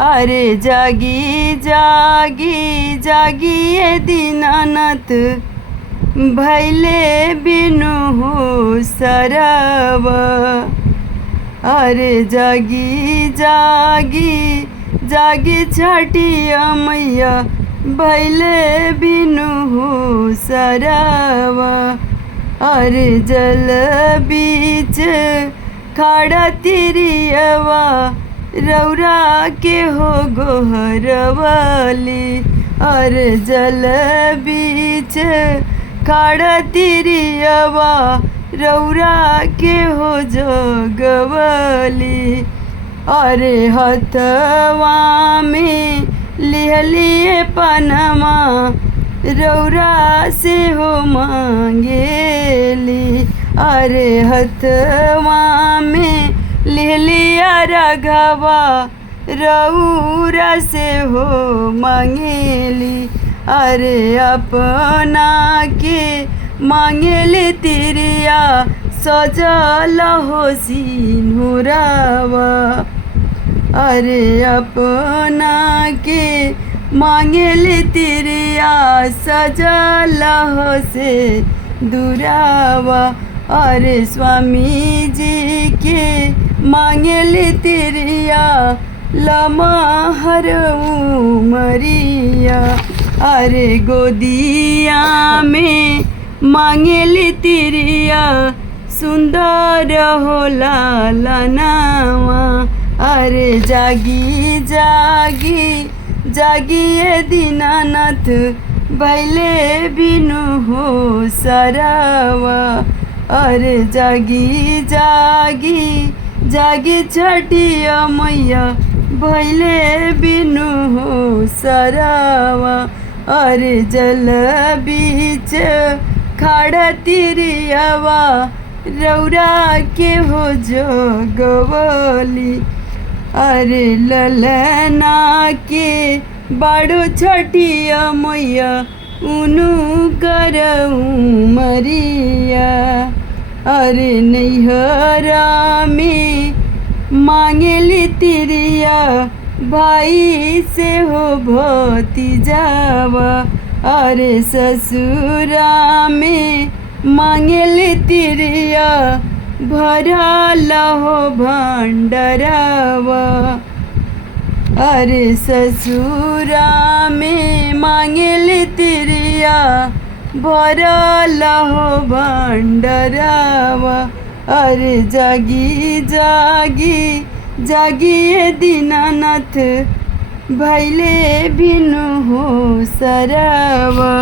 अरे जागी जागी जागी ये दीनानाथ भैले बिनु हो सरव। अरे जागी जागी जागी छठिया मैया भैले बिनु हो सरव। अरे जल बीच खड़ा तिरियवा रौरा के हो गोहरवली। अरे जल बीच खड़ा तिरियवा रौरा के हो जोगवली। अरे हथवा में लिहलिए पनमा रौरा से हो मांगेली। अरे हथवा में लिहलिया रघवा रौरा से हो मांगेली। अरे अपना के मांगेली तिरिया सजल हो सिंहुरावा। अरे अपना के मांगेली तिरिया सजल हो से दुरावा। अरे स्वामी जी के मांगेली तिरिया लमहर उमरिया। अरे गोदिया में मांगेली तिरिया सुंदर हो लालनावा। अरे जागी जागी जागी ये दीनानाथ भैले बिनु हो सरवा। अरे जागी जागी जागी छठिया मैया भैले बिनु हो सरवा। अरे जल बीच खड़ा तिरियवा रौरा के हो जोगवली। अरे ललना के बाड़ो छठिया मैया उनु कर उमरिया। अरे नैहरा में मांगेली तिरिया भाई से हो भतीजावा। अरे ससुरा में मांगेली तिरिया भरल हो भंडरावा। अरे ससुरा में मांगेली तिरिया भरल हो भंडरावा। अरे जागी जागी जागी ये दीनानाथ भैले बिनु हो सरवा।